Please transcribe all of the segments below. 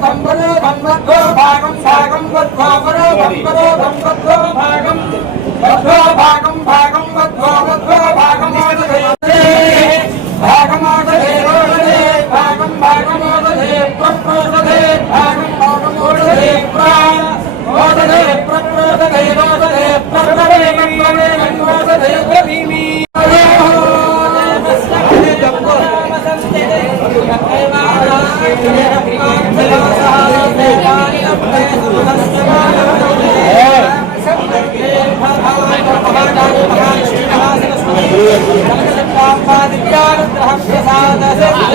ధంబ వరోధం వద్ధో భాగం భాగం వద్ధో వరోధం వరోధం వద్ధో భాగం వద్ధో భాగం భాగం వద్ధో వద్ధో భాగం భాగమోదదే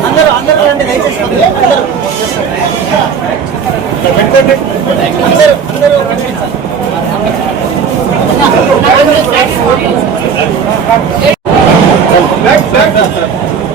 అందరూ అందరూ రండి దయచేసి అందరూ. అందరూ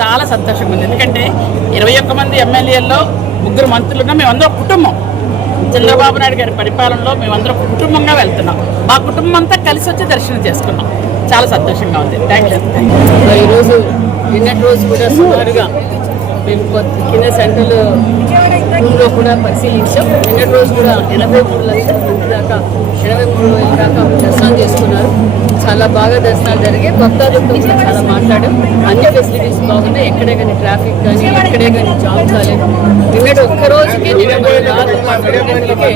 చాలా సంతోషంగా ఉంది ఎందుకంటే ఇరవై ఒక్క మంది ఎమ్మెల్యేల్లో ముగ్గురు మంత్రులు ఉన్నా మేమందరం కుటుంబం. చంద్రబాబు నాయుడు గారి పరిపాలనలో మేమందరం కుటుంబంగా వెళ్తున్నాం. మా కుటుంబం అంతా కలిసి వచ్చి దర్శనం చేసుకున్నాం. చాలా సంతోషంగా ఉంది. థ్యాంక్ యూ ఈరోజు నిన్నటి రోజు కూడా సుమారుగా మేము కింద సెంట్రల్ రూమ్లో కూడా పరిశీలించాం. నిన్నటి రోజు కూడా ఎనభై మూడు లక్షలు ఇరవై మూడు వేల దాకా దర్శనం చేసుకున్నారు. చాలా బాగా దర్శనాలు జరిగాయి భక్తాదులతో కూడా చాలా మాట్లాడాం. అన్ని ఫెసిలిటీస్ బాగున్నాయి. ఎక్కడే కానీ ట్రాఫిక్ కానీ ఎక్కడే కానీ జామ్ కాలేదు ఇక్కడ ఒక్క రోజుకి నిన్నటి నాలుగు గంటలకే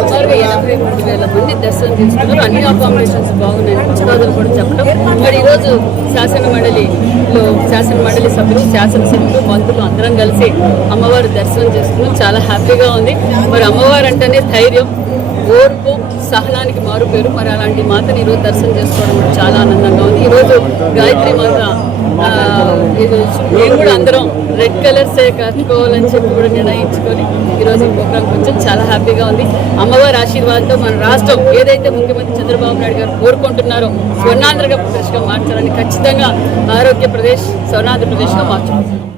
సుమారుగా ఎనభై మూడు వేల మంది దర్శనం చేసుకున్నారు. అన్ని అకామిడేషన్స్ బాగున్నాయి. భక్తాదులు కూడా చెప్పడం. మరి ఈరోజు శాసన మండలిలో శాసన మండలి సభ్యులు శాసనసభ్యులు మంత్రులు అందరం కలిసి అమ్మవారు దర్శనం చేసుకున్నాం చాలా హ్యాపీగా ఉంది. మరి అమ్మవారు అంటేనే ధైర్యం. ఓర్పు సహనానికి మారు పేరు. మరి అలాంటి మాతని ఈరోజు దర్శనం చేసుకోవడం కూడా చాలా ఆనందంగా ఉంది. ఈరోజు గాయత్రి మాత మేము కూడా అందరం రెడ్ కలర్సే కట్టుకోవాలని చెప్పి కూడా నిర్ణయించుకొని ఈరోజు ఈ ప్రోగ్రామ్ కొంచెం చాలా హ్యాపీగా ఉంది. అమ్మవారి ఆశీర్వాదంతో మన రాష్ట్రం ఏదైతే ముఖ్యమంత్రి చంద్రబాబు నాయుడు గారు కోరుకుంటున్నారో స్వర్ణాంధ్రగా ప్రదేశ్గా మార్చాలని ఖచ్చితంగా ఆరోగ్య ప్రదేశ్ స్వర్ణాంధ్రప్రదేశ్గా మార్చాలి